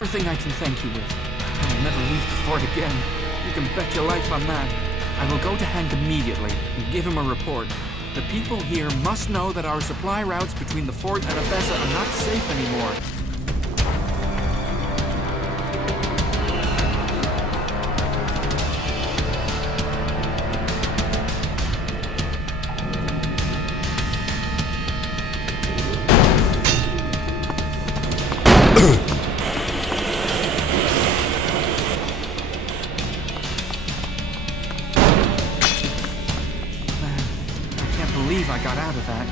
Everything I can thank you with. I will never leave the fort again. You can bet your life on that. I will go to Hank immediately and give him a report. The people here must know that our supply routes between the fort and Abessa are not safe anymore. I got out of that.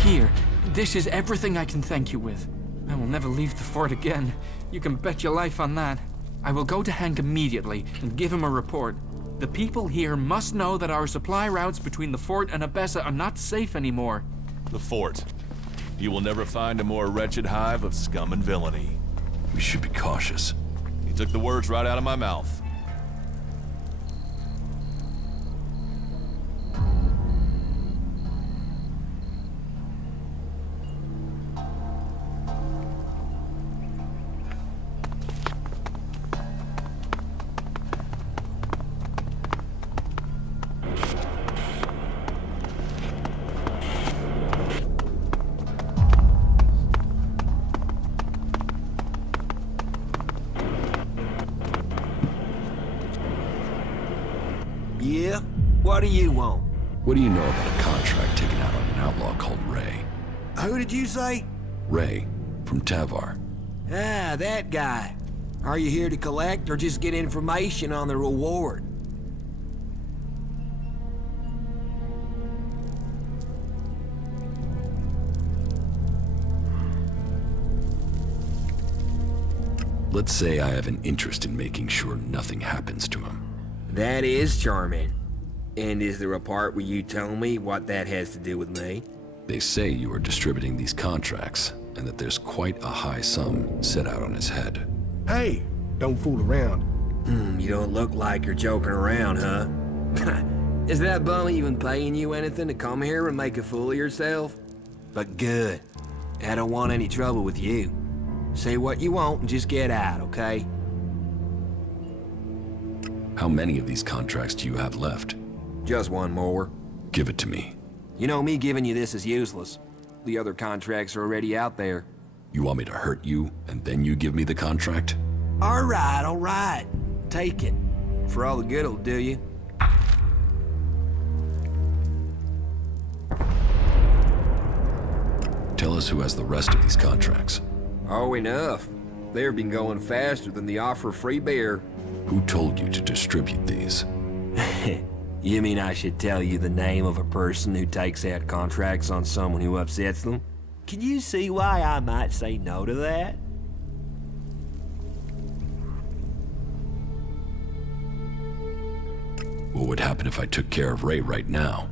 Here, this is everything I can thank you with. I will never leave the fort again. You can bet your life on that. I will go to Hank immediately and give him a report. The people here must know that our supply routes between the fort and Abessa are not safe anymore. The fort. You will never find a more wretched hive of scum and villainy. We should be cautious. You took the words right out of my mouth. Yeah? What do you want? What do you know about a contract taken out on an outlaw called Ray? Who did you say? Ray, from Tavar. Ah, that guy. Are you here to collect or just get information on the reward? Let's say I have an interest in making sure nothing happens to him. That is charming. And is there a part where you tell me what that has to do with me? They say you are distributing these contracts, and that there's quite a high sum set out on his head. Hey, don't fool around. You don't look like you're joking around, huh? Is that bum even paying you anything to come here and make a fool of yourself? But good. I don't want any trouble with you. Say what you want and just get out, okay? How many of these contracts do you have left? Just one more. Give it to me. You know, me giving you this is useless. The other contracts are already out there. You want me to hurt you, and then you give me the contract? All right. Take it. For all the good it'll do you. Tell us who has the rest of these contracts. Oh, enough. They've been going faster than the offer of free beer. Who told you to distribute these? You mean I should tell you the name of a person who takes out contracts on someone who upsets them? Can you see why I might say no to that? What would happen if I took care of Ray right now?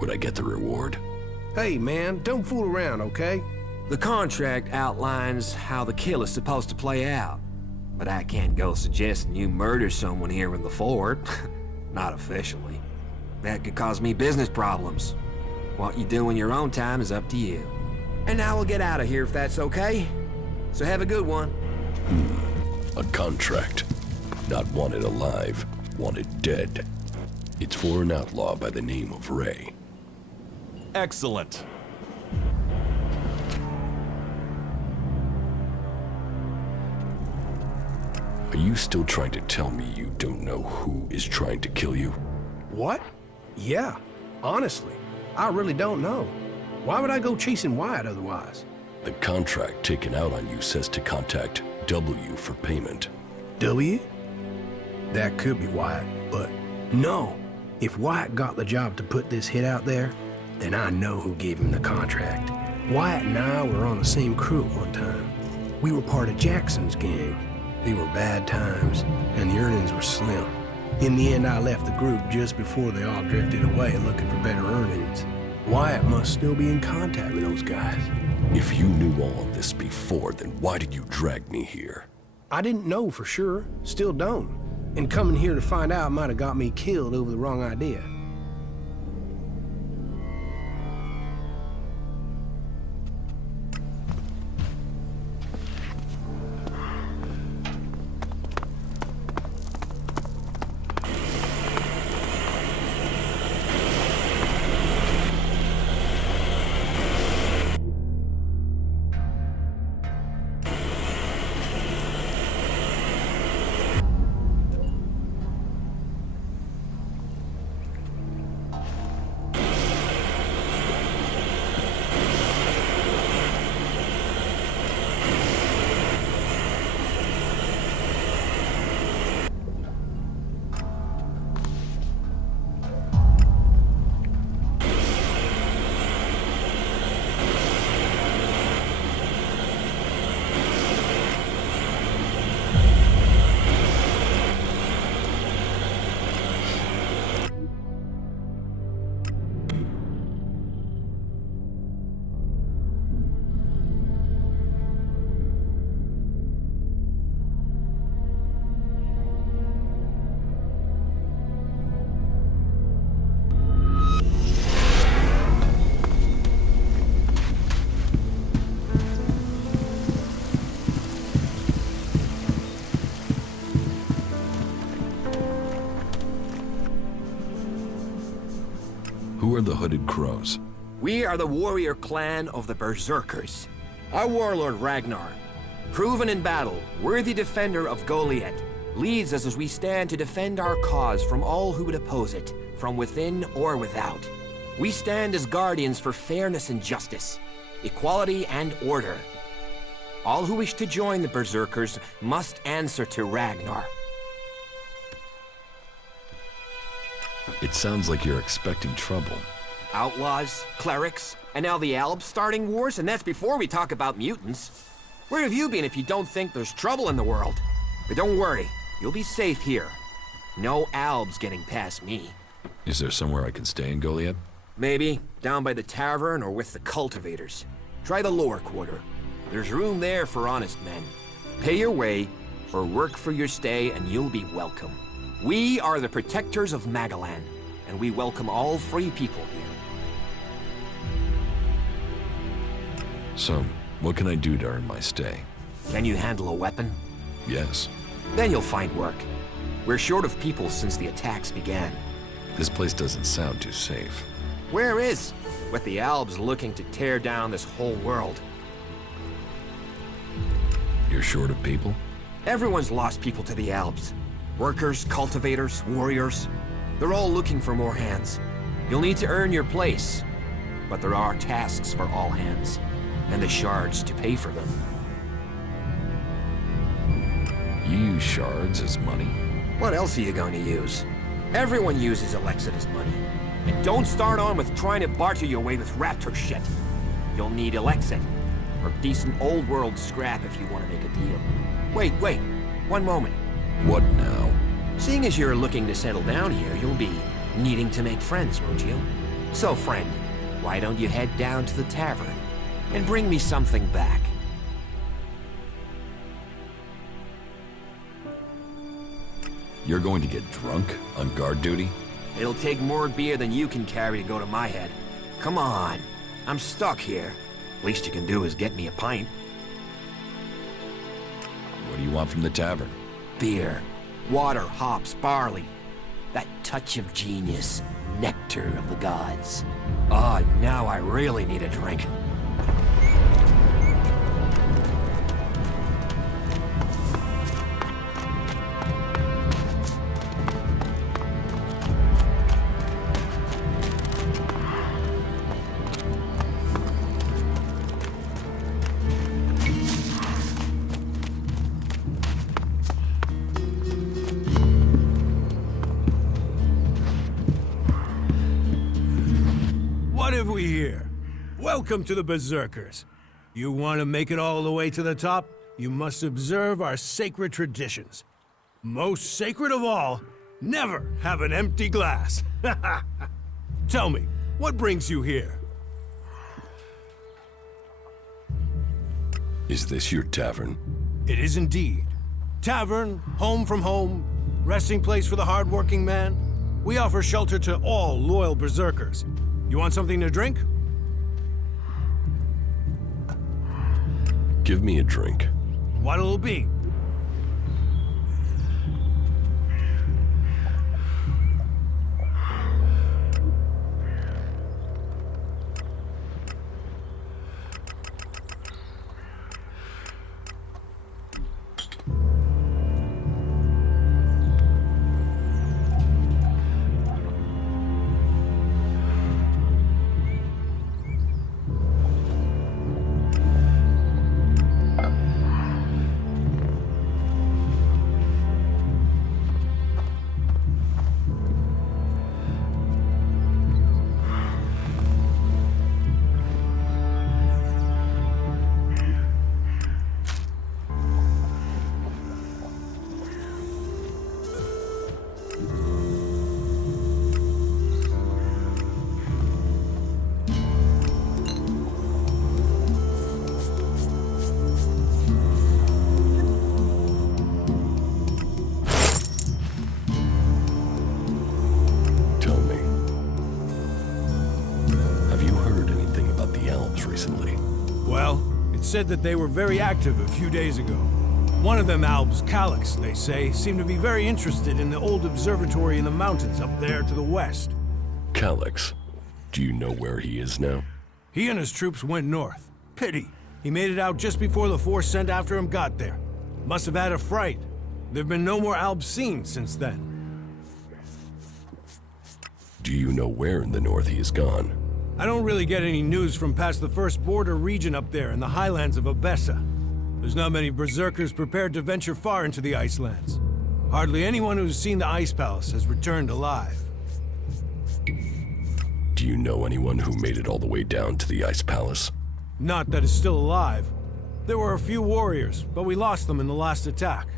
Would I get the reward? Hey, man, don't fool around, okay? The contract outlines how the kill is supposed to play out. But I can't go suggesting you murder someone here in the fort. Not officially. That could cause me business problems. What you do in your own time is up to you. And now we'll get out of here if that's okay. So have a good one. A contract. Not wanted alive, wanted dead. It's for an outlaw by the name of Ray. Excellent. Are you still trying to tell me you don't know who is trying to kill you? What? Yeah, honestly, I really don't know. Why would I go chasing Wyatt otherwise? The contract taken out on you says to contact W for payment. W? That could be Wyatt, but no. If Wyatt got the job to put this hit out there, then I know who gave him the contract. Wyatt and I were on the same crew at one time. We were part of Jackson's gang. They were bad times, and the earnings were slim. In the end, I left the group just before they all drifted away looking for better earnings. Wyatt must still be in contact with those guys. If you knew all of this before, then why did you drag me here? I didn't know for sure, still don't. And coming here to find out might have got me killed over the wrong idea. Who are the Hooded Crows? We are the warrior clan of the Berserkers. Our warlord Ragnar, proven in battle, worthy defender of Goliath, leads us as we stand to defend our cause from all who would oppose it, from within or without. We stand as guardians for fairness and justice, equality and order. All who wish to join the Berserkers must answer to Ragnar. It sounds like you're expecting trouble. Outlaws, clerics, and now the Alps starting wars, and that's before we talk about mutants. Where have you been if you don't think there's trouble in the world? But don't worry, you'll be safe here. No Albs getting past me. Is there somewhere I can stay in Goliath? Maybe, down by the tavern or with the cultivators. Try the lower quarter. There's room there for honest men. Pay your way, or work for your stay, and you'll be welcome. We are the protectors of Magalan, and we welcome all free people here. So, what can I do to earn my stay? Can you handle a weapon? Yes. Then you'll find work. We're short of people since the attacks began. This place doesn't sound too safe. Where is? With the Albs looking to tear down this whole world. You're short of people? Everyone's lost people to the Albs. Workers, cultivators, warriors. They're all looking for more hands. You'll need to earn your place. But there are tasks for all hands. And the shards to pay for them. You use shards as money? What else are you going to use? Everyone uses Elex as money. And don't start on with trying to barter your way with raptor shit. You'll need Elex or decent old world scrap if you want to make a deal. Wait, one moment. What now? Seeing as you're looking to settle down here, you'll be needing to make friends, won't you? So, friend, why don't you head down to the tavern and bring me something back? You're going to get drunk on guard duty? It'll take more beer than you can carry to go to my head. Come on, I'm stuck here. Least you can do is get me a pint. What do you want from the tavern? Beer, water, hops, barley. That touch of genius, nectar of the gods. Ah, now I really need a drink. What have we here? Welcome to the Berserkers. You want to make it all the way to the top? You must observe our sacred traditions. Most sacred of all, never have an empty glass. Tell me, what brings you here? Is this your tavern? It is indeed. Tavern, home from home, resting place for the hard-working man. We offer shelter to all loyal Berserkers. You want something to drink? Give me a drink. What'll it be? Said that they were very active a few days ago. One of them, Albs, Elex, they say, seemed to be very interested in the old observatory in the mountains up there to the west. Elex? Do you know where he is now? He and his troops went north. Pity. He made it out just before the force sent after him got there. Must have had a fright. There've been no more Albs seen since then. Do you know where in the north he is gone? I don't really get any news from past the first border region up there in the highlands of Abessa. There's not many berserkers prepared to venture far into the Icelands. Hardly anyone who's seen the Ice Palace has returned alive. Do you know anyone who made it all the way down to the Ice Palace? Not that is still alive. There were a few warriors, but we lost them in the last attack.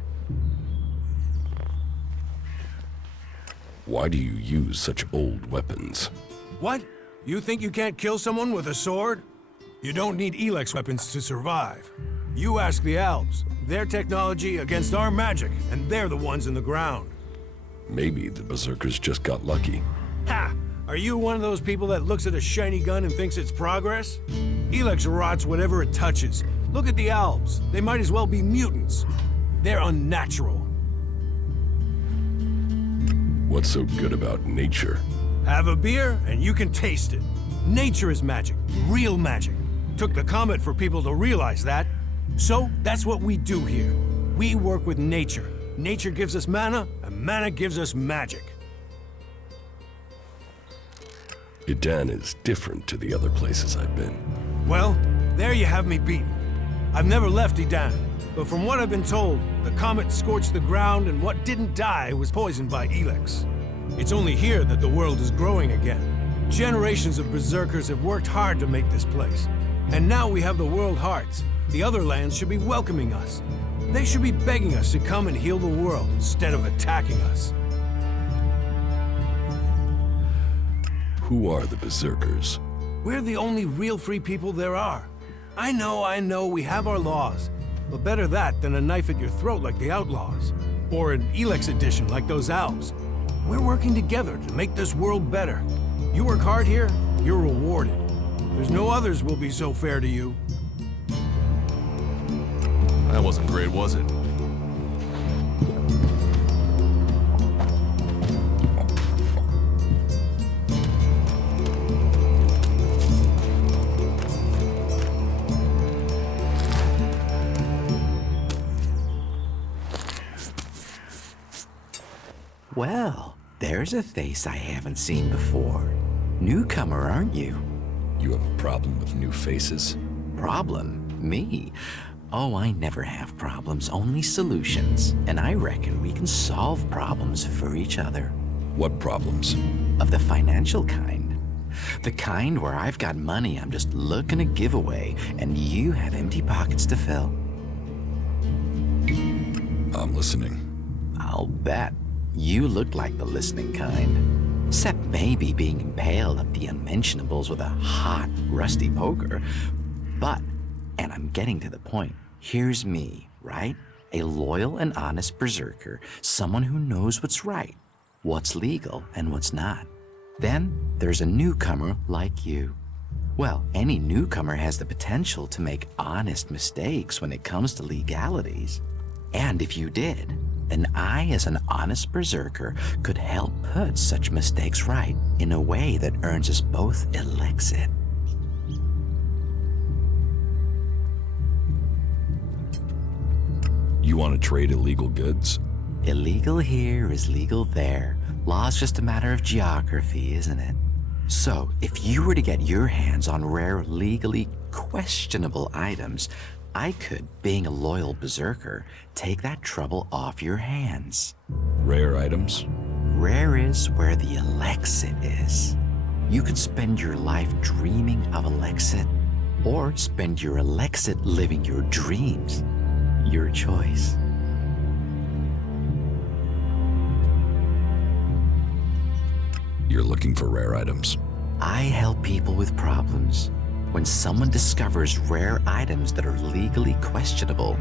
Why do you use such old weapons? What? You think you can't kill someone with a sword? You don't need Elex weapons to survive. You ask the Albs. Their technology against our magic, and they're the ones in the ground. Maybe the berserkers just got lucky. Ha! Are you one of those people that looks at a shiny gun and thinks it's progress? Elex rots whatever it touches. Look at the Albs. They might as well be mutants. They're unnatural. What's so good about nature? Have a beer, and you can taste it. Nature is magic. Real magic. Took the comet for people to realize that. So, that's what we do here. We work with nature. Nature gives us mana, and mana gives us magic. Idan is different to the other places I've been. Well, there you have me beaten. I've never left Idan, but from what I've been told, the comet scorched the ground and what didn't die was poisoned by Elex. It's only here that the world is growing again. Generations of berserkers have worked hard to make this place. And now we have the World Hearts. The other lands should be welcoming us. They should be begging us to come and heal the world instead of attacking us. Who are the berserkers? We're the only real free people there are. I know, we have our laws. But better that than a knife at your throat like the outlaws. Or an Elex edition like those Albs. We're working together to make this world better. You work hard here, you're rewarded. There's no others will be so fair to you. That wasn't great, was it? Well, there's a face I haven't seen before. Newcomer, aren't you? You have a problem with new faces? Problem? Me? Oh, I never have problems, only solutions. And I reckon we can solve problems for each other. What problems? Of the financial kind. The kind where I've got money I'm just looking to give away, and you have empty pockets to fill. I'm listening. I'll bet. You look like the listening kind. Except maybe being impaled up the unmentionables with a hot, rusty poker. But, and I'm getting to the point, here's me, right? A loyal and honest berserker, someone who knows what's right, what's legal and what's not. Then there's a newcomer like you. Well, any newcomer has the potential to make honest mistakes when it comes to legalities. And if you did, then I, as an honest berserker, could help put such mistakes right in a way that earns us both Elexit. You want to trade illegal goods? Illegal here is legal there. Law's just a matter of geography, isn't it? So, if you were to get your hands on rare, legally questionable items, I could, being a loyal berserker, take that trouble off your hands. Rare items? Rare is where the Elexit is. You could spend your life dreaming of Elexit, or spend your Elexit living your dreams. Your choice. You're looking for rare items. I help people with problems. When someone discovers rare items that are legally questionable,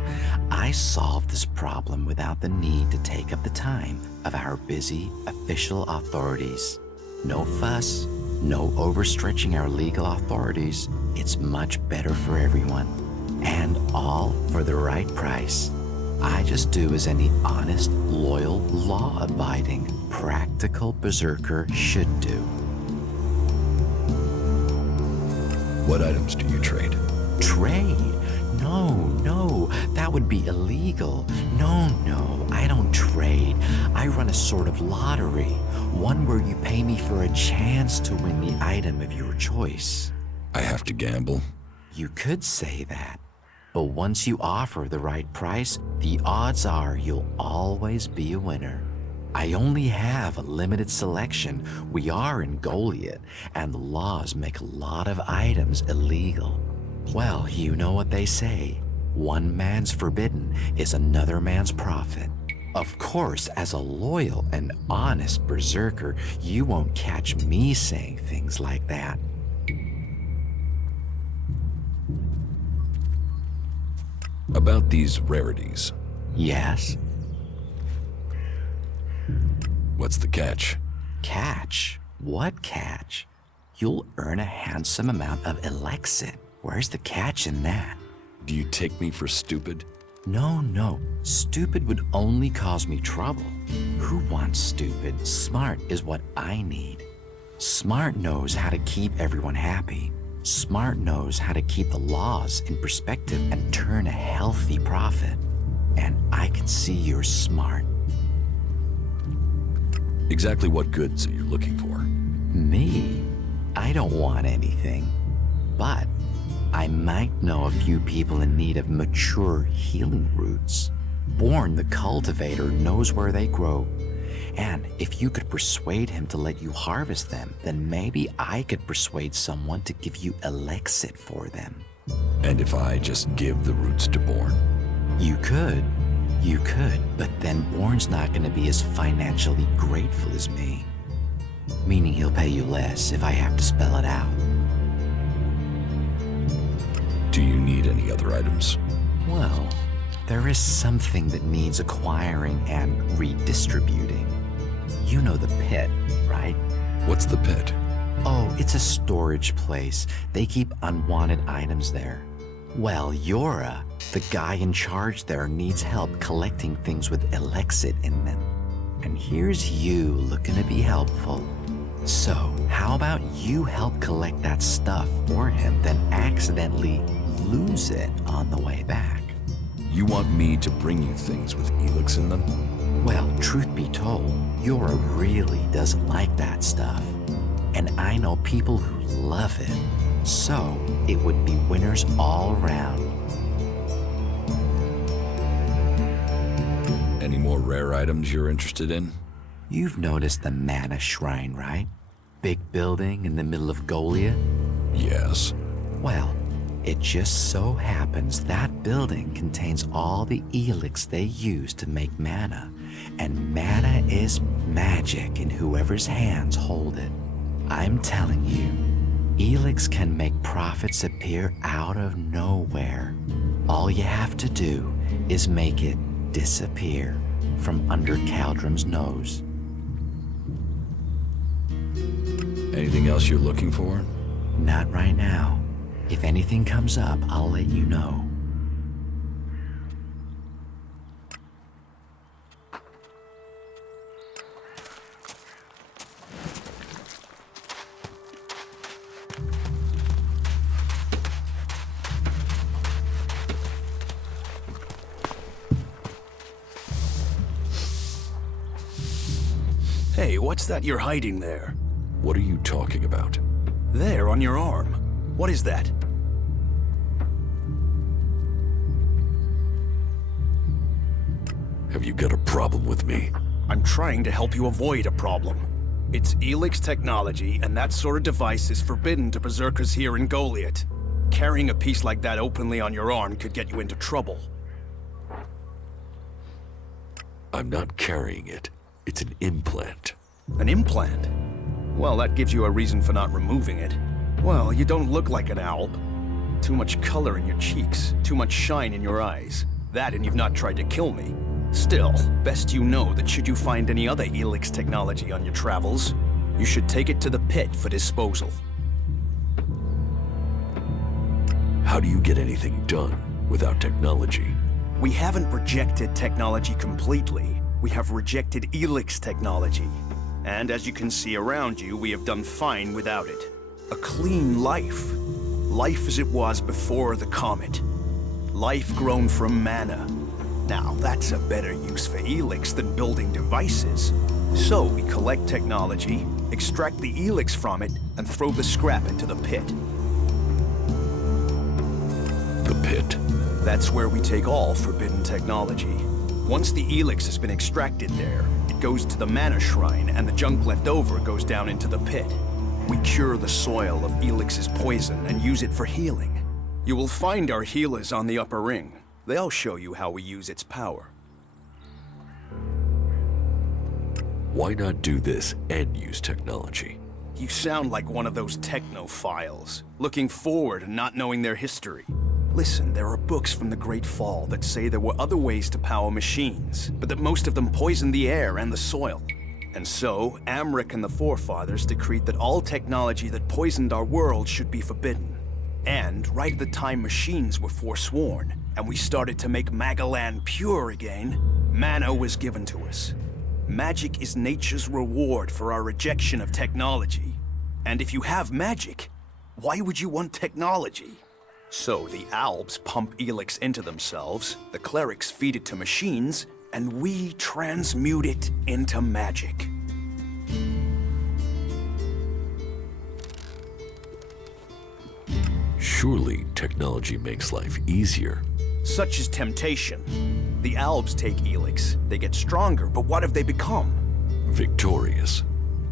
I solve this problem without the need to take up the time of our busy official authorities. No fuss, no overstretching our legal authorities. It's much better for everyone. And all for the right price. I just do as any honest, loyal, law-abiding, practical berserker should do. What items do you trade? Trade? No, that would be illegal. No, I don't trade. I run a sort of lottery, one where you pay me for a chance to win the item of your choice. I have to gamble? You could say that, but once you offer the right price, the odds are you'll always be a winner. I only have a limited selection. We are in Goliath, and the laws make a lot of items illegal. Well, you know what they say. One man's forbidden is another man's profit. Of course, as a loyal and honest berserker, you won't catch me saying things like that. About these rarities, Yes? what's the catch? Catch? What catch? You'll earn a handsome amount of Elex. Where's the catch in that? Do you take me for stupid? No. Stupid would only cause me trouble. Who wants stupid? Smart is what I need. Smart knows how to keep everyone happy. Smart knows how to keep the laws in perspective and turn a healthy profit. And I can see you're smart. Exactly what goods are you looking for? Me? I don't want anything. But I might know a few people in need of mature healing roots. Born the cultivator knows where they grow. And if you could persuade him to let you harvest them, then maybe I could persuade someone to give you Elexit for them. And if I just give the roots to Born? You could, but then Bourne's not going to be as financially grateful as me. Meaning he'll pay you less if I have to spell it out. Do you need any other items? Well, there is something that needs acquiring and redistributing. You know the pit, right? What's the pit? Oh, it's a storage place. They keep unwanted items there. Well, Yora, the guy in charge there, needs help collecting things with Elexit in them. And here's you looking to be helpful. So, how about you help collect that stuff for him, then accidentally lose it on the way back? You want me to bring you things with Elex in them? Well, truth be told, Yora really doesn't like that stuff. And I know people who love it. So, it would be winners all around. Any more rare items you're interested in? You've noticed the Mana Shrine, right? Big building in the middle of Goliath? Yes. Well, it just so happens that building contains all the Elex they use to make mana. And mana is magic in whoever's hands hold it. I'm telling you, Elex can make profits appear out of nowhere. All you have to do is make it disappear from under Caldrum's nose. Anything else you're looking for? Not right now. If anything comes up, I'll let you know. Hey, what's that you're hiding there? What are you talking about? There, on your arm. What is that? Have you got a problem with me? I'm trying to help you avoid a problem. It's Elex technology, and that sort of device is forbidden to berserkers here in Goliath. Carrying a piece like that openly on your arm could get you into trouble. I'm not carrying it. It's an implant. An implant? Well, that gives you a reason for not removing it. Well, you don't look like an owl. Too much color in your cheeks, too much shine in your eyes. That and you've not tried to kill me. Still, best you know that should you find any other Elex technology on your travels, you should take it to the pit for disposal. How do you get anything done without technology? We haven't rejected technology completely. We have rejected Elex technology. And as you can see around you, we have done fine without it. A clean life. Life as it was before the comet. Life grown from mana. Now, that's a better use for Elex than building devices. So we collect technology, extract the Elex from it, and throw the scrap into the pit. The pit. That's where we take all forbidden technology. Once the Elex has been extracted there, it goes to the mana shrine, and the junk left over goes down into the pit. We cure the soil of Elix's poison and use it for healing. You will find our healers on the upper ring. They'll show you how we use its power. Why not do this and use technology? You sound like one of those technophiles, looking forward and not knowing their history. Listen, there are books from the Great Fall that say there were other ways to power machines, but that most of them poisoned the air and the soil. And so, Amric and the Forefathers decreed that all technology that poisoned our world should be forbidden. And right at the time machines were forsworn, and we started to make Magalan pure again, mana was given to us. Magic is nature's reward for our rejection of technology. And if you have magic, why would you want technology? So the Albs pump Elex into themselves, the clerics feed it to machines, and we transmute it into magic. Surely technology makes life easier. Such is temptation. The Albs take Elex, they get stronger, but what have they become? Victorious.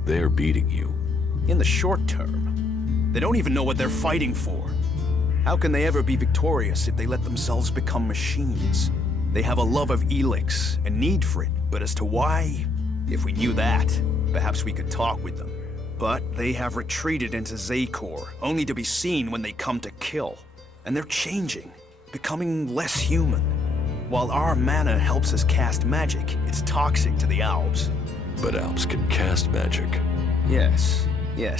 They're beating you. In the short term. They don't even know what they're fighting for. How can they ever be victorious if they let themselves become machines? They have a love of Elex, a need for it, but as to why, if we knew that, perhaps we could talk with them. But they have retreated into Zakor, only to be seen when they come to kill. And they're changing, becoming less human. While our mana helps us cast magic, it's toxic to the Albs. But Alps can cast magic. Yes.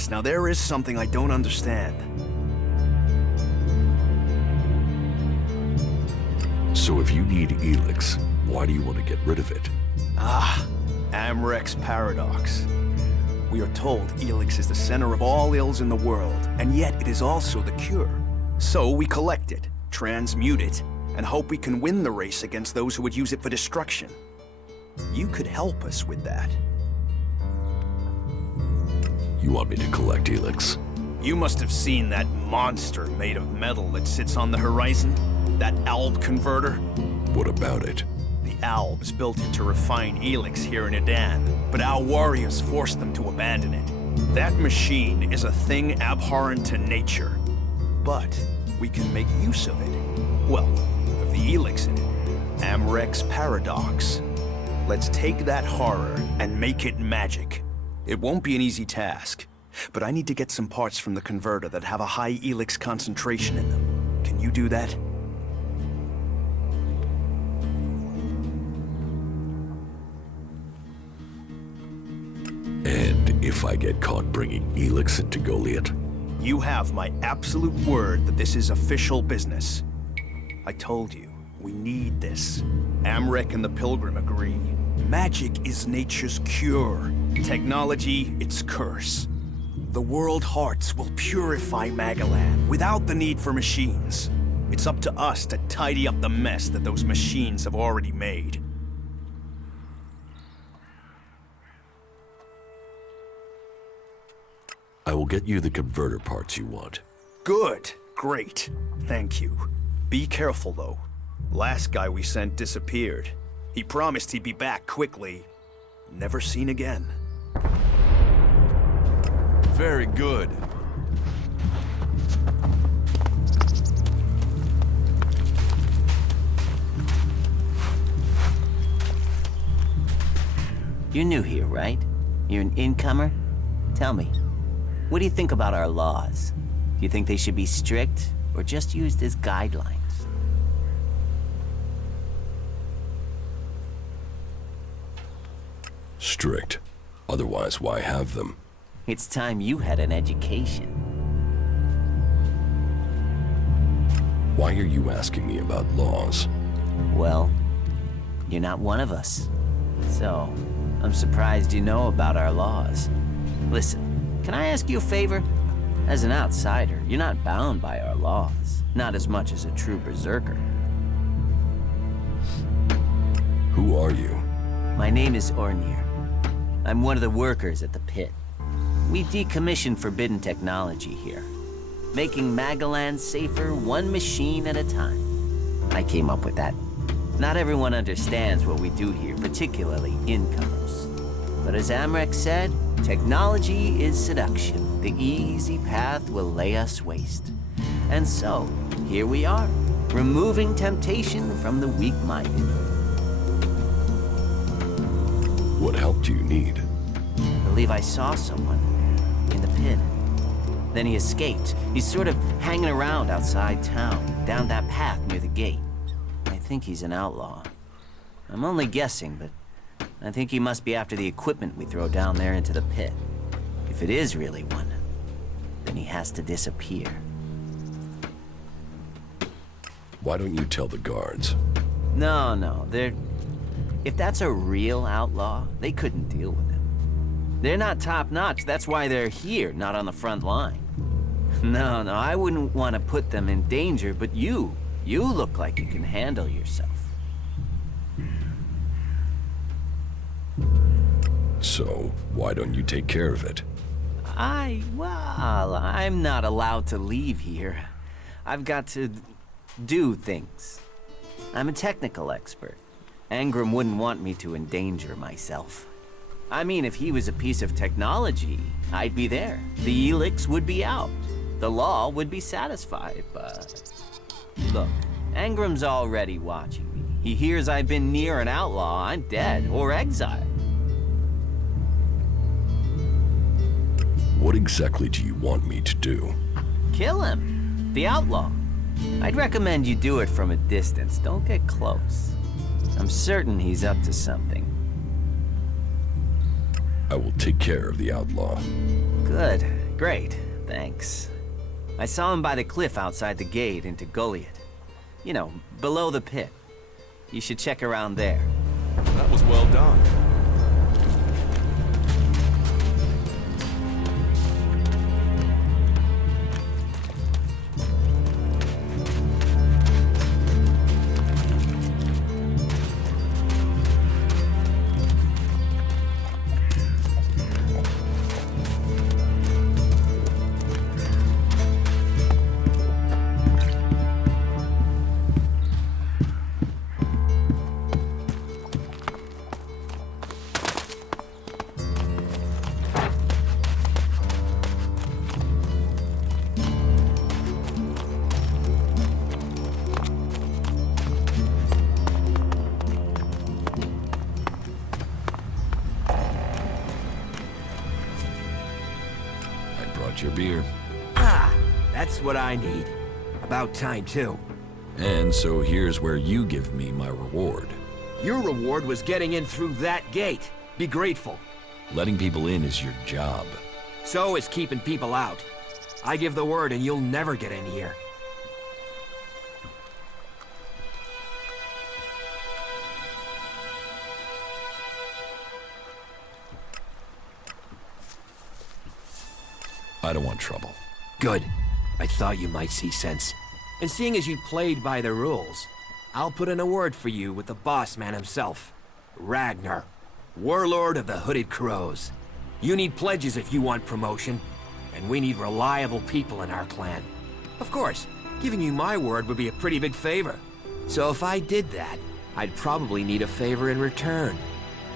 Now there is something I don't understand. So if you need Elex, why do you want to get rid of it? Amrek's paradox. We are told Elex is the center of all ills in the world, and yet it is also the cure. So we collect it, transmute it, and hope we can win the race against those who would use it for destruction. You could help us with that. You want me to collect Elex? You must have seen that monster made of metal that sits on the horizon. That Alb converter. What about it? The Albs built it to refine Elex here in Adan, but our warriors forced them to abandon it. That machine is a thing abhorrent to nature. But we can make use of it. Well, of the Elex in it. Amrek's paradox. Let's take that horror and make it magic. It won't be an easy task, but I need to get some parts from the converter that have a high Elex concentration in them. Can you do that? And if I get caught bringing Elex into Goliath? You have my absolute word that this is official business. I told you, we need this. Amrek and the Pilgrim agree. Magic is nature's cure. Technology, its curse. The world hearts will purify Magalan without the need for machines. It's up to us to tidy up the mess that those machines have already made. I will get you the converter parts you want. Good. Great. Thank you. Be careful, though. Last guy we sent disappeared. He promised he'd be back quickly. Never seen again. Very good. You're new here, right? You're an incomer? Tell me, what do you think about our laws? Do you think they should be strict or just used as guidelines? Strict. Otherwise, why have them? It's time you had an education. Why are you asking me about laws? Well, you're not one of us. So, I'm surprised you know about our laws. Listen, can I ask you a favor? As an outsider, you're not bound by our laws. Not as much as a true berserker. Who are you? My name is Ornir. I'm one of the workers at the pit. We decommission forbidden technology here, making Magaland safer one machine at a time. I came up with that. Not everyone understands what we do here, particularly incomers. But as Amrek said, technology is seduction. The easy path will lay us waste. And so, here we are, removing temptation from the weak-minded. What help do you need? I believe I saw someone in the pit. Then he escaped. He's sort of hanging around outside town, down that path near the gate. I think he's an outlaw. I'm only guessing, but I think he must be after the equipment we throw down there into the pit. If it is really one, then he has to disappear. Why don't you tell the guards? No, if that's a real outlaw, they couldn't deal with him. They're not top-notch, that's why they're here, not on the front line. No, I wouldn't want to put them in danger, but you look like you can handle yourself. So, why don't you take care of it? I'm not allowed to leave here. I've got to do things. I'm a technical expert. Angram wouldn't want me to endanger myself. I mean, if he was a piece of technology, I'd be there. The Elex would be out. The law would be satisfied, but... Look, Angram's already watching me. He hears I've been near an outlaw, I'm dead, or exiled. What exactly do you want me to do? Kill him. The outlaw. I'd recommend you do it from a distance. Don't get close. I'm certain he's up to something. I will take care of the outlaw. Good. Great. Thanks. I saw him by the cliff outside the gate into Goliath. You know, below the pit. You should check around there. That was well done. Your beer. That's what I need. About time, too. And so here's where you give me my reward. Your reward was getting in through that gate. Be grateful. Letting people in is your job. So is keeping people out. I give the word and you'll never get in here. I don't want trouble. Good. I thought you might see sense. And seeing as you played by the rules, I'll put in a word for you with the boss man himself. Ragnar, warlord of the Hooded Crows. You need pledges if you want promotion, and we need reliable people in our clan. Of course, giving you my word would be a pretty big favor. So if I did that, I'd probably need a favor in return.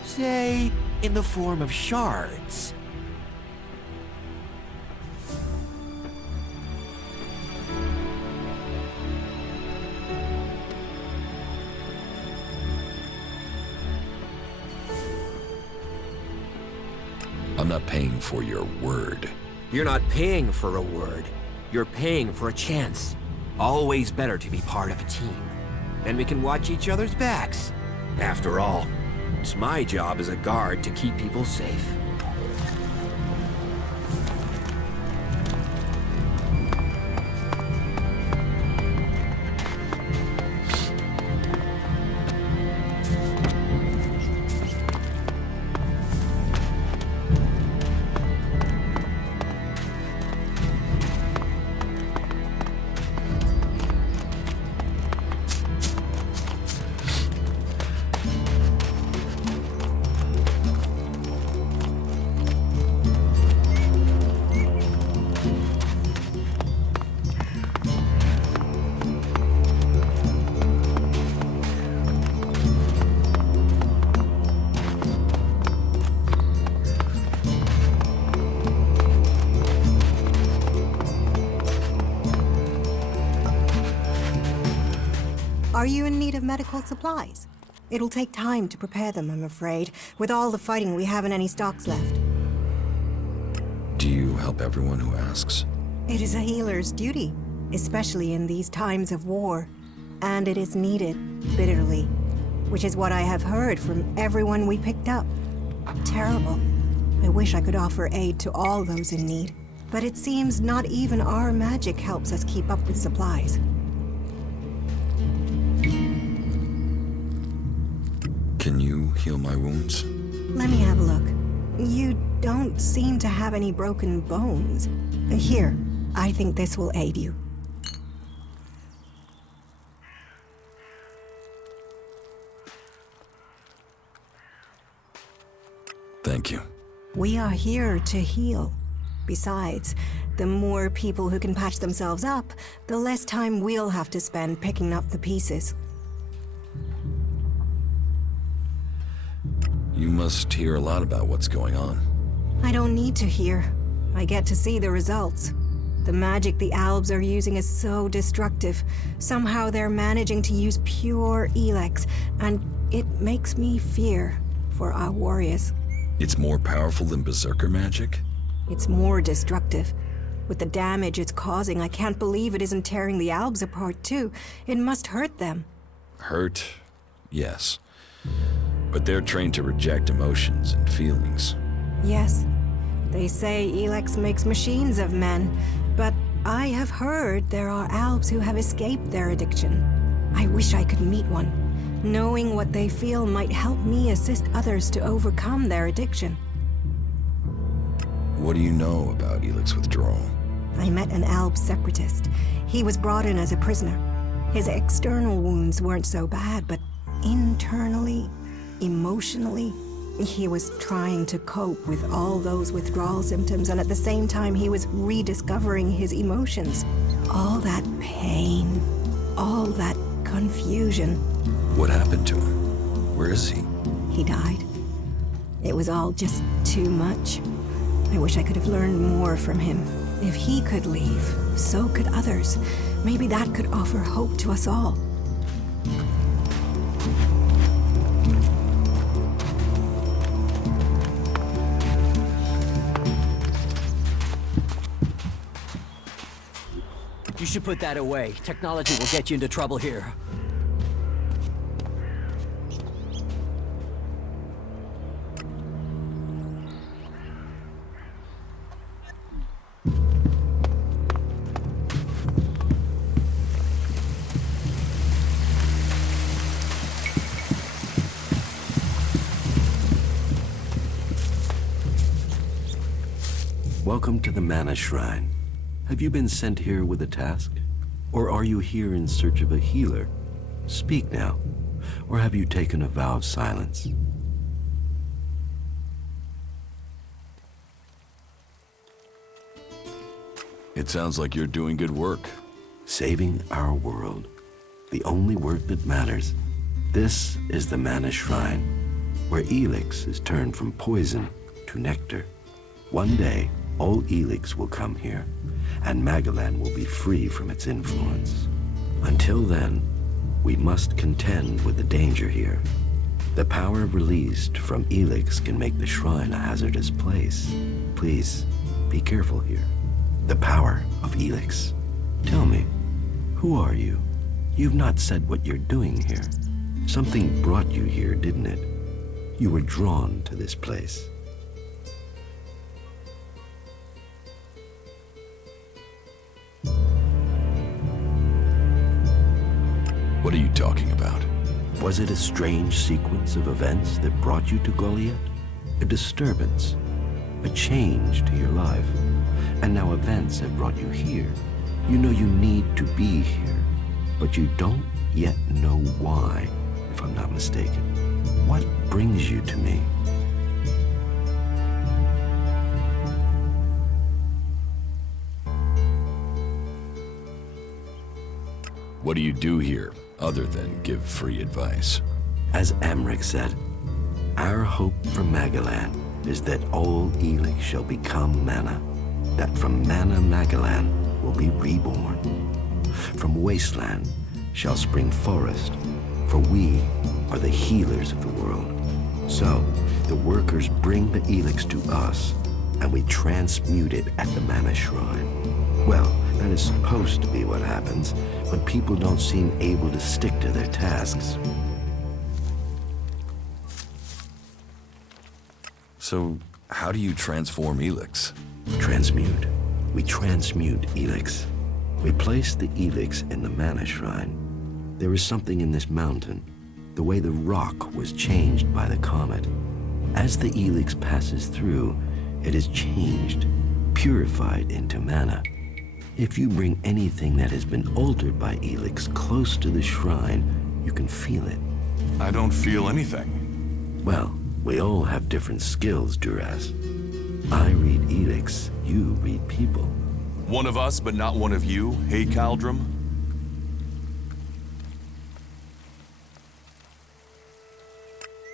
Say, in the form of shards. I'm not paying for your word. You're not paying for a word. You're paying for a chance. Always better to be part of a team. Then we can watch each other's backs. After all, it's my job as a guard to keep people safe. Are you in need of medical supplies? It'll take time to prepare them, I'm afraid. With all the fighting, we haven't any stocks left. Do you help everyone who asks? It is a healer's duty, especially in these times of war. And it is needed, bitterly. Which is what I have heard from everyone we picked up. Terrible. I wish I could offer aid to all those in need. But it seems not even our magic helps us keep up with supplies. Can you heal my wounds? Let me have a look. You don't seem to have any broken bones. Here, I think this will aid you. Thank you. We are here to heal. Besides, the more people who can patch themselves up, the less time we'll have to spend picking up the pieces. You must hear a lot about what's going on. I don't need to hear. I get to see the results. The magic the Albs are using is so destructive. Somehow they're managing to use pure Elex, and it makes me fear for our warriors. It's more powerful than Berserker magic? It's more destructive. With the damage it's causing, I can't believe it isn't tearing the Albs apart too. It must hurt them. Hurt? Yes. But they're trained to reject emotions and feelings. Yes. They say Elex makes machines of men, but I have heard there are Albs who have escaped their addiction. I wish I could meet one. Knowing what they feel might help me assist others to overcome their addiction. What do you know about Elex withdrawal? I met an Alb separatist. He was brought in as a prisoner. His external wounds weren't so bad, but internally, emotionally, he was trying to cope with all those withdrawal symptoms, and at the same time he was rediscovering his emotions. All that pain, all that confusion. What happened to him? Where is he? He died. It was all just too much. I wish I could have learned more from him. If he could leave, so could others. Maybe that could offer hope to us all. You should put that away. Technology will get you into trouble here. Welcome to the Mana Shrine. Have you been sent here with a task? Or are you here in search of a healer? Speak now. Or have you taken a vow of silence? It sounds like you're doing good work. Saving our world. The only work that matters. This is the Mana Shrine, where Elex is turned from poison to nectar. One day, all Elex will come here, and Magalan will be free from its influence. Until then, we must contend with the danger here. The power released from Elex can make the shrine a hazardous place. Please, be careful here. The power of Elex. Tell me, who are you? You've not said what you're doing here. Something brought you here, didn't it? You were drawn to this place. What are you talking about? Was it a strange sequence of events that brought you to Goliath? A disturbance? A change to your life? And now events have brought you here. You know you need to be here, but you don't yet know why, if I'm not mistaken. What brings you to me? What do you do here, other than give free advice? As Amric said, our hope for Magalan is that all Elex shall become Mana, that from Mana Magalan will be reborn. From Wasteland shall spring forest, for we are the healers of the world. So, the workers bring the Elex to us, and we transmute it at the Mana Shrine. Well, that is supposed to be what happens, but people don't seem able to stick to their tasks. So, how do you transform Elex? Transmute. We transmute Elex. We place the Elex in the Mana Shrine. There is something in this mountain, the way the rock was changed by the comet. As the Elex passes through, it is changed, purified into mana. If you bring anything that has been altered by Elex close to the shrine, you can feel it. I don't feel anything. Well, we all have different skills, Duras. I read Elex, you read people. One of us, but not one of you, hey Caldrum?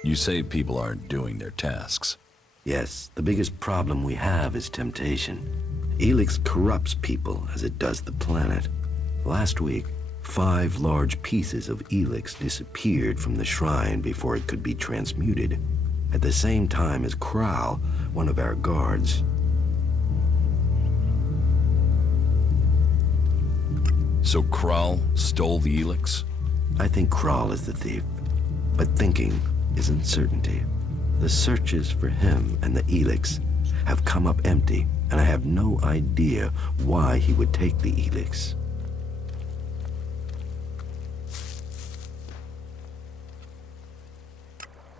You say people aren't doing their tasks. Yes, the biggest problem we have is temptation. Elex corrupts people as it does the planet. Last week, 5 large pieces of Elex disappeared from the shrine before it could be transmuted, at the same time as Kral, one of our guards. So Kral stole the Elex? I think Kral is the thief, but thinking isn't certainty. The searches for him and the Elex have come up empty, and I have no idea why he would take the Elex.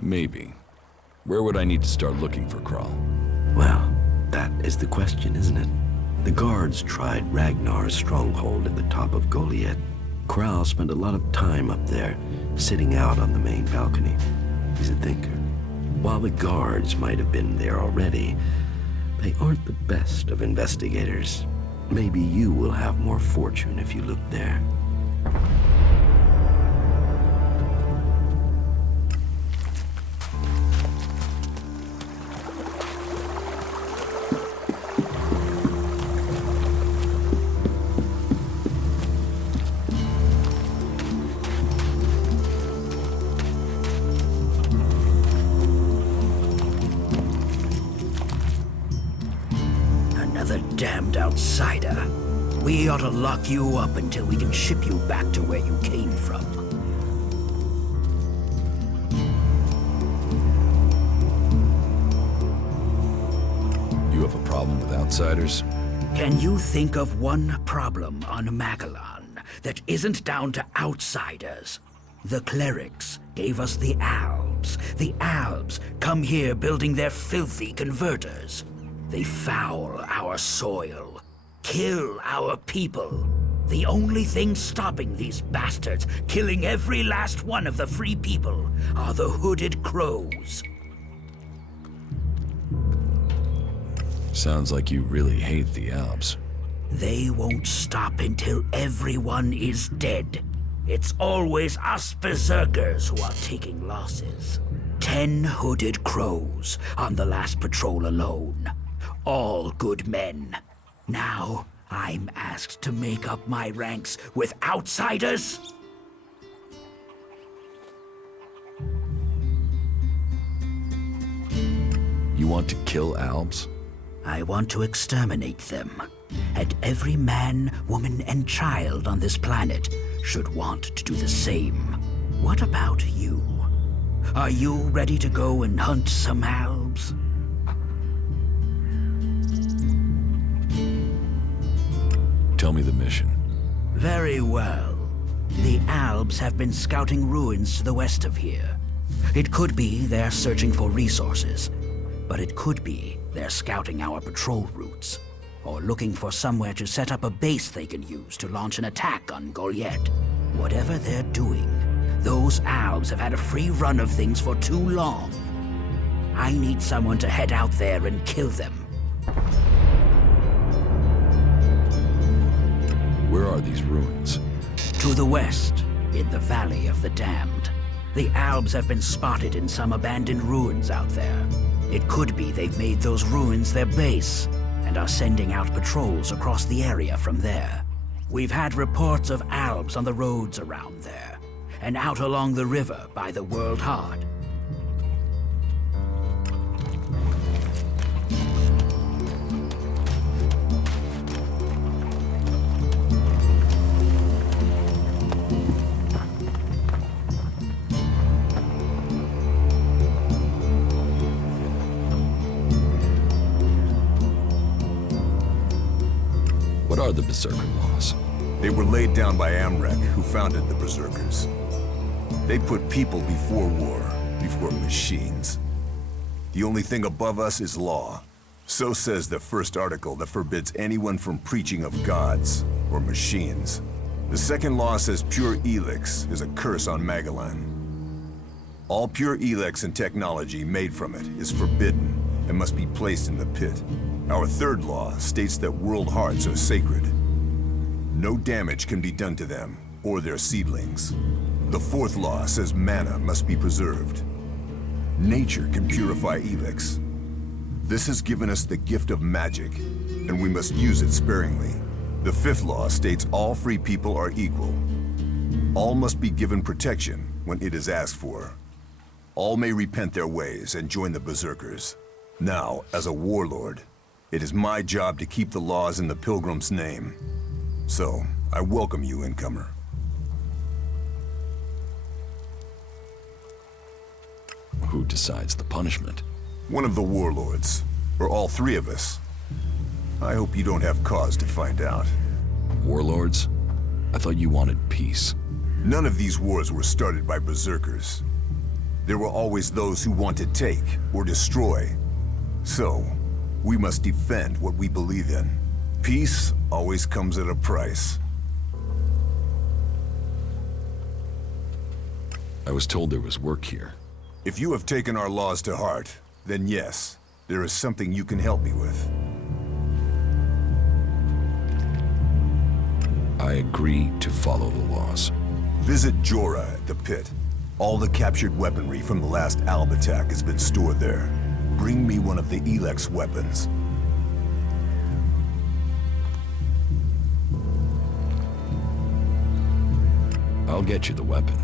Maybe. Where would I need to start looking for Kral? Well, that is the question, isn't it? The guards tried Ragnar's stronghold at the top of Goliath. Kral spent a lot of time up there, sitting out on the main balcony. He's a thinker. While the guards might have been there already, they aren't the best of investigators. Maybe you will have more fortune if you look there. Another damned outsider. We ought to lock you up until we can ship you back to where you came from. You have a problem with outsiders? Can you think of one problem on Magellan that isn't down to outsiders? The clerics gave us the Albs. The Albs come here building their filthy converters. They foul our soil, kill our people. The only thing stopping these bastards killing every last one of the free people are the hooded crows. Sounds like you really hate the Alps. They won't stop until everyone is dead. It's always us berserkers who are taking losses. 10 hooded crows on the last patrol alone. All good men. Now, I'm asked to make up my ranks with outsiders? You want to kill Albs? I want to exterminate them. And every man, woman, and child on this planet should want to do the same. What about you? Are you ready to go and hunt some Albs? Tell me the mission. Very well. The Albs have been scouting ruins to the west of here. It could be they're searching for resources, but it could be they're scouting our patrol routes, or looking for somewhere to set up a base they can use to launch an attack on Goliath. Whatever they're doing, those Albs have had a free run of things for too long. I need someone to head out there and kill them. Where are these ruins? To the west, in the Valley of the Damned. The Albs have been spotted in some abandoned ruins out there. It could be they've made those ruins their base, and are sending out patrols across the area from there. We've had reports of Albs on the roads around there, and out along the river by the World Heart. What are the Berserker laws? They were laid down by Amrek, who founded the Berserkers. They put people before war, before machines. The only thing above us is law. So says the first article that forbids anyone from preaching of gods or machines. The second law says pure Elex is a curse on Magellan. All pure Elex and technology made from it is forbidden and must be placed in the pit. Our third law states that world hearts are sacred. No damage can be done to them or their seedlings. The fourth law says mana must be preserved. Nature can purify Elex. This has given us the gift of magic, and we must use it sparingly. The fifth law states all free people are equal. All must be given protection when it is asked for. All may repent their ways and join the Berserkers. Now, as a warlord, it is my job to keep the laws in the Pilgrim's name. So, I welcome you, incomer. Who decides the punishment? One of the warlords, or all three of us. I hope you don't have cause to find out. Warlords? I thought you wanted peace. None of these wars were started by Berserkers. There were always those who want to take or destroy. So, we must defend what we believe in. Peace always comes at a price. I was told there was work here. If you have taken our laws to heart, then yes, there is something you can help me with. I agree to follow the laws. Visit Jorah at the pit. All the captured weaponry from the last Alb attack has been stored there. Bring me one of the Elex weapons. I'll get you the weapon.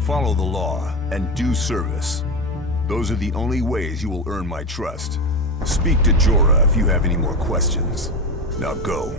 Follow the law and do service. Those are the only ways you will earn my trust. Speak to Jorah if you have any more questions. Now go.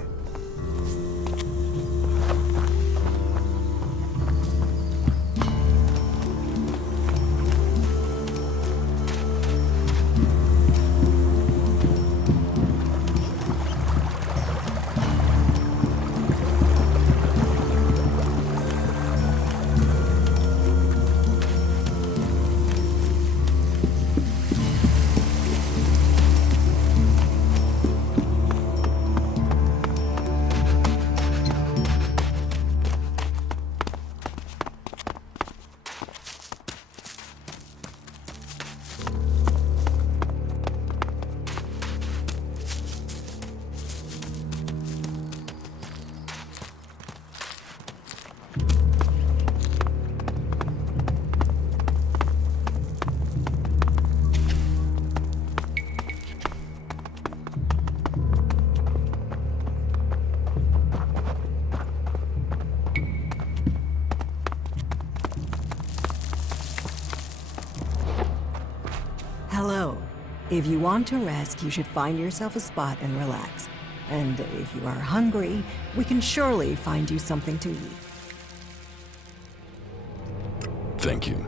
Hello. If you want to rest, you should find yourself a spot and relax. And if you are hungry, we can surely find you something to eat. Thank you.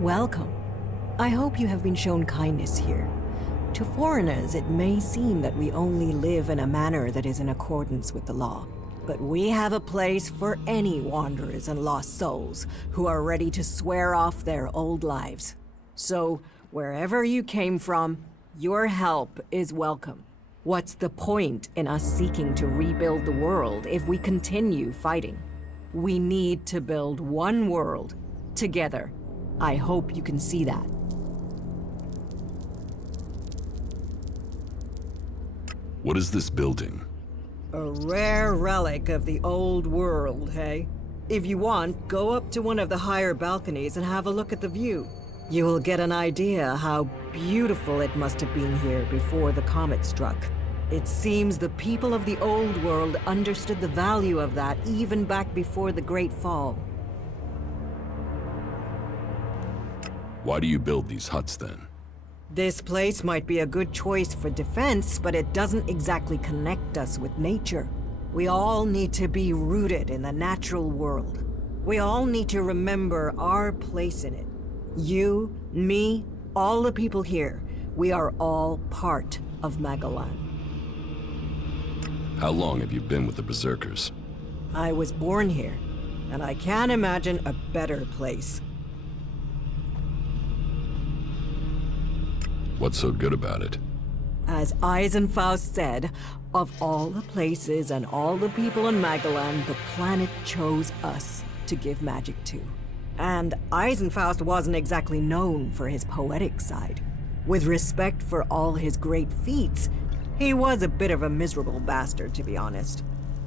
Welcome. I hope you have been shown kindness here. To foreigners, it may seem that we only live in a manner that is in accordance with the law. But we have a place for any wanderers and lost souls who are ready to swear off their old lives. So, wherever you came from, your help is welcome. What's the point in us seeking to rebuild the world if we continue fighting? We need to build one world, together. I hope you can see that. What is this building? A rare relic of the old world, hey? If you want, go up to one of the higher balconies and have a look at the view. You will get an idea how beautiful it must have been here before the comet struck. It seems the people of the old world understood the value of that even back before the Great Fall. Why do you build these huts then? This place might be a good choice for defense, but it doesn't exactly connect us with nature. We all need to be rooted in the natural world. We all need to remember our place in it. You, me, all the people here, we are all part of Magalan. How long have you been with the Berserkers? I was born here, and I can't imagine a better place. What's so good about it? As Eisenfaust said, of all the places and all the people in Magalan, the planet chose us to give magic to. And Eisenfaust wasn't exactly known for his poetic side. With respect for all his great feats, he was a bit of a miserable bastard, to be honest.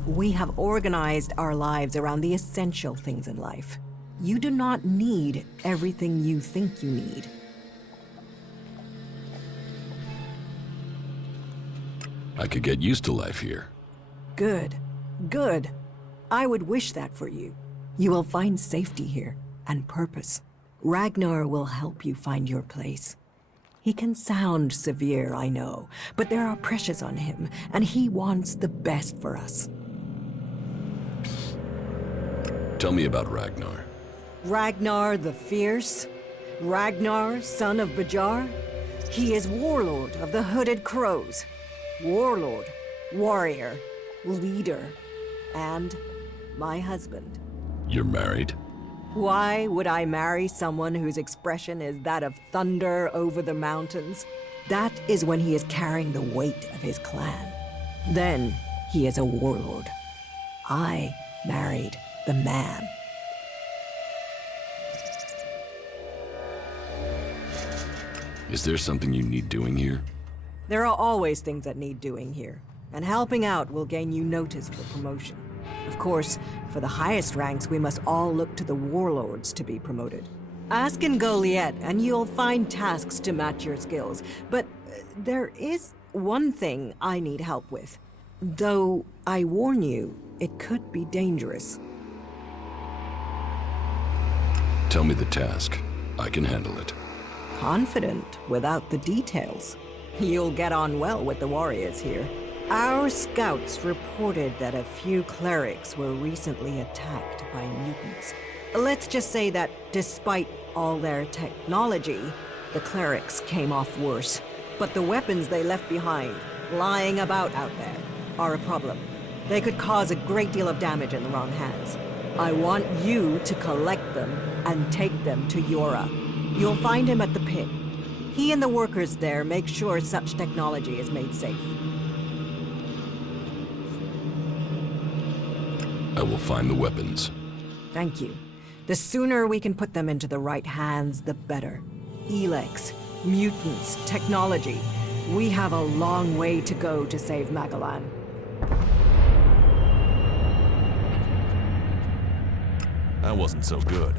We have organized our lives around the essential things in life. You do not need everything you think you need. I could get used to life here. Good. Good. I would wish that for you. You will find safety here, and purpose. Ragnar will help you find your place. He can sound severe, I know, but there are pressures on him, and he wants the best for us. Tell me about Ragnar. Ragnar the Fierce? Ragnar, son of Bajar? He is warlord of the Hooded Crows. Warlord, warrior, leader, and my husband. You're married? Why would I marry someone whose expression is that of thunder over the mountains? That is when he is carrying the weight of his clan. Then he is a warlord. I married the man. Is there something you need doing here? There are always things that need doing here, and helping out will gain you notice for promotion. Of course, for the highest ranks, we must all look to the warlords to be promoted. Ask in Goliath, and you'll find tasks to match your skills. But there is one thing I need help with. Though, I warn you, it could be dangerous. Tell me the task. I can handle it. Confident without the details. You'll get on well with the warriors here. Our scouts reported that a few clerics were recently attacked by mutants. Let's just say that despite all their technology, the clerics came off worse. But the weapons they left behind, lying about out there, are a problem. They could cause a great deal of damage in the wrong hands. I want you to collect them and take them to Yora. You'll find him at the pit. He and the workers there make sure such technology is made safe. I will find the weapons. Thank you. The sooner we can put them into the right hands, the better. Elex, mutants, technology. We have a long way to go to save Magalan. That wasn't so good.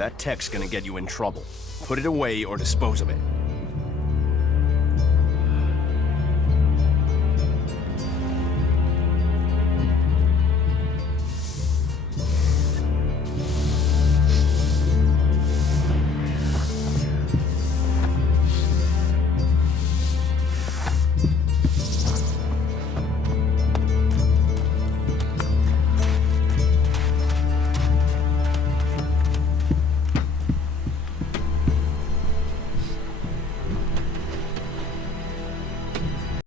That tech's gonna get you in trouble. Put it away or dispose of it.